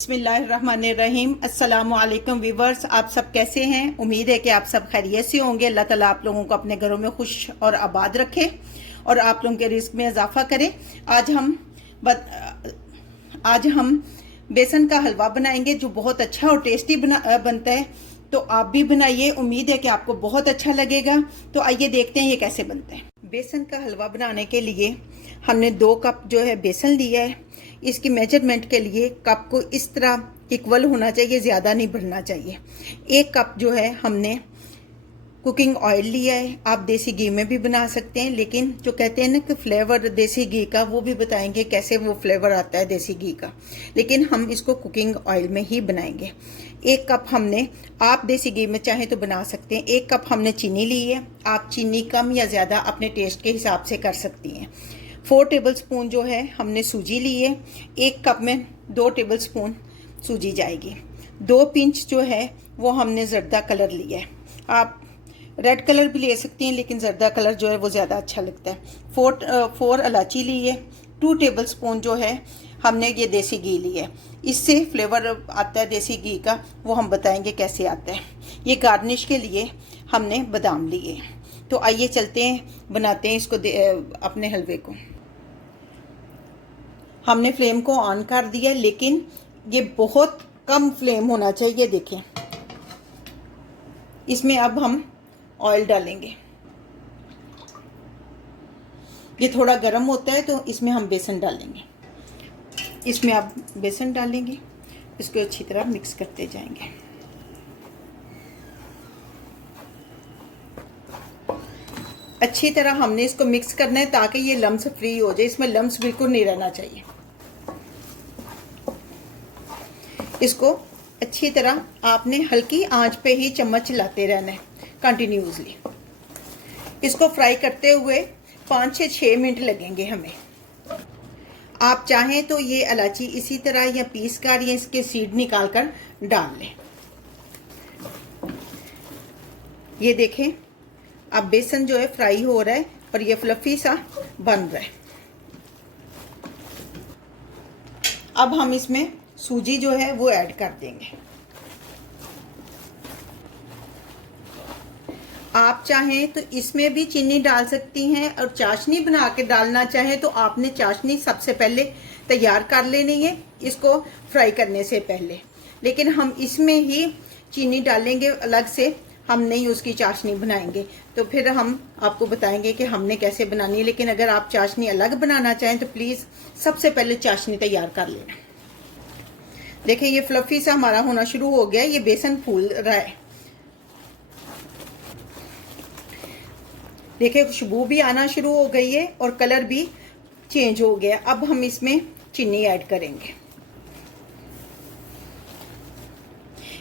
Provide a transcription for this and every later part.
बिस्मिल्लाहिर्रहमानिर्रहीम। अस्सलाम वालेकुम व्यूवर्स, आप सब कैसे हैं? उम्मीद है कि आप सब खैरियत से होंगे। अल्लाह ताला आप लोगों को अपने घरों में खुश और आबाद रखे और आप लोगों के रिस्क में इजाफा करे। आज हम बेसन का हलवा बनाएंगे जो बहुत अच्छा और टेस्टी बनता है। तो आप भी बनाइए, उम्मीद है कि आपको बहुत अच्छा लगेगा। तो आइए देखते हैं ये कैसे बनता है। बेसन का हलवा बनाने के लिए हमने 2 कप जो है बेसन लिया है। इसकी मेजरमेंट के लिए कप को इस तरह इक्वल होना चाहिए, ज़्यादा नहीं भरना चाहिए। 1 कप जो है हमने कुकिंग ऑयल लिया है। आप देसी घी में भी बना सकते हैं, लेकिन जो कहते हैं ना कि फ्लेवर देसी घी का, वो भी बताएंगे कैसे वो फ्लेवर आता है देसी घी का, लेकिन हम इसको कुकिंग ऑयल में ही बनाएंगे। 1 कप हमने, आप देसी घी में चाहें तो बना सकते हैं। 1 कप हमने चीनी ली है। आप चीनी कम या ज़्यादा अपने टेस्ट के हिसाब से कर सकती हैं। 4 टेबल स्पून जो है हमने सूजी ली है। 1 कप में 2 टेबल स्पून सूजी जाएगी। 2 पिंच जो है वो हमने जर्दा कलर लिया है। आप रेड कलर भी ले सकती हैं, लेकिन जर्दा कलर जो है वो ज़्यादा अच्छा लगता है। 4 इलायची ली है। 2 टेबल स्पून जो है हमने ये देसी घी ली है। इससे फ्लेवर आता है देसी घी का, वो हम बताएंगे कैसे आता है। ये गार्निश के लिए हमने बादाम लिए। तो आइए चलते हैं, बनाते हैं इसको अपने हलवे को। हमने फ्लेम को ऑन कर दिया, लेकिन ये बहुत कम फ्लेम होना चाहिए। देखें, इसमें अब हम ऑयल डालेंगे। ये थोड़ा गर्म होता है तो इसमें हम बेसन डालेंगे। इसमें अब बेसन डालेंगे, इसको अच्छी तरह मिक्स करते जाएंगे। अच्छी तरह हमने इसको मिक्स करना है ताकि ये लम्स फ्री हो जाए। इसमें लम्स बिल्कुल नहीं रहना चाहिए। इसको अच्छी तरह आपने हल्की आंच पे ही चम्मच चलाते रहना है कंटिन्यूसली। इसको फ्राई करते हुए 5 से 6 मिनट लगेंगे हमें। आप चाहें तो ये इलायची इसी तरह या पीस कर या इसके सीड निकाल कर डाल लें। ये देखें, अब बेसन जो है फ्राई हो रहा है और ये फ्लफी सा बन रहा है। अब हम इसमें सूजी जो है वो ऐड कर देंगे। आप चाहें तो इसमें भी चीनी डाल सकती हैं, और चाशनी बना के डालना चाहें तो आपने चाशनी सबसे पहले तैयार कर लेनी है इसको फ्राई करने से पहले। लेकिन हम इसमें ही चीनी डालेंगे अलग से, हम नहीं उसकी चाशनी बनाएंगे। तो फिर हम आपको बताएंगे कि हमने कैसे बनानी है। लेकिन अगर आप चाशनी अलग बनाना चाहें तो प्लीज़ सबसे पहले चाशनी तैयार कर लेना। देखिए, ये फ्लफी सा हमारा होना शुरू हो गया। ये बेसन फूल रहा है। देखिए, खुशबू भी आना शुरू हो गई है और कलर भी चेंज हो गया। अब हम इसमें चीनी ऐड करेंगे।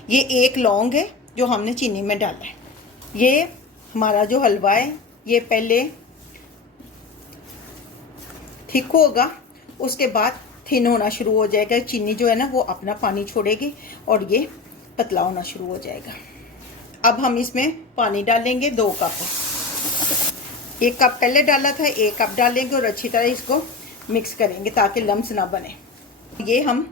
ये 1 लौंग है जो हमने चीनी में डाला है। ये हमारा जो हलवा है ये पहले थिक होगा, उसके बाद थिन होना शुरू हो जाएगा। चीनी जो है ना वो अपना पानी छोड़ेगी और ये पतला होना शुरू हो जाएगा। अब हम इसमें पानी डालेंगे 2 कप। 1 कप पहले डाला था, 1 कप डालेंगे और अच्छी तरह इसको मिक्स करेंगे ताकि लम्स ना बने। ये हम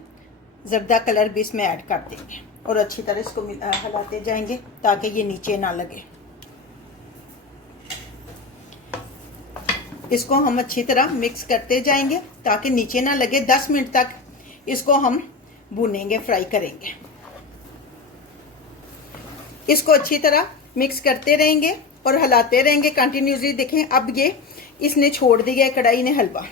जर्दा कलर भी इसमें ऐड कर देंगे और अच्छी तरह इसको हिलाते जाएंगे ताकि ये नीचे ना लगे। इसको हम अच्छी तरह मिक्स करते जाएंगे ताकि नीचे ना लगे। 10 मिनट तक इसको हम भूनेंगे, फ्राई करेंगे। इसको अच्छी तरह मिक्स करते रहेंगे और हिलाते रहेंगे कंटिन्यूसली। देखें, अब ये इसने छोड़ दिया है कढ़ाई ने हलवा।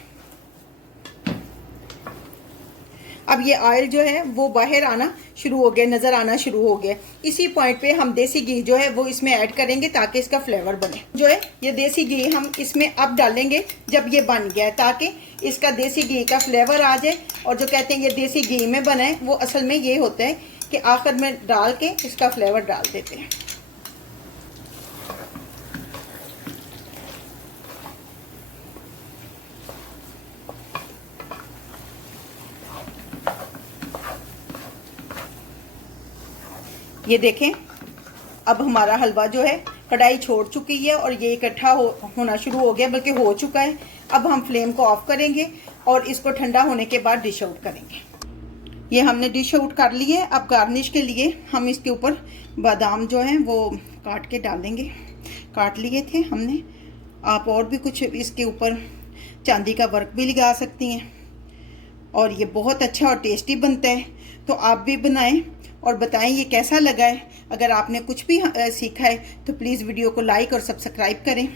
अब ये ऑयल जो है वो बाहर आना शुरू हो गया, नज़र आना शुरू हो गया। इसी पॉइंट पे हम देसी घी जो है वो इसमें ऐड करेंगे ताकि इसका फ्लेवर बने। जो है ये देसी घी हम इसमें अब डालेंगे जब ये बन गया है, ताकि इसका देसी घी का फ्लेवर आ जाए। और जो कहते हैं ये देसी घी में बना है, वो असल में ये होता है कि आखिर में डाल के इसका फ्लेवर डाल देते हैं। ये देखें, अब हमारा हलवा जो है कढ़ाई छोड़ चुकी है और ये इकट्ठा होना शुरू हो गया, बल्कि हो चुका है। अब हम फ्लेम को ऑफ करेंगे और इसको ठंडा होने के बाद डिश आउट करेंगे। ये हमने डिश आउट कर ली है। अब गार्निश के लिए हम इसके ऊपर बादाम जो हैं वो काट के डालेंगे। काट लिए थे हमने। आप और भी कुछ इसके ऊपर चांदी का वर्क भी लगा सकती हैं और ये बहुत अच्छा और टेस्टी बनता है। तो आप भी बनाएं और बताएं ये कैसा लगा है। अगर आपने कुछ भी सीखा है तो प्लीज़ वीडियो को लाइक और सब्सक्राइब करें।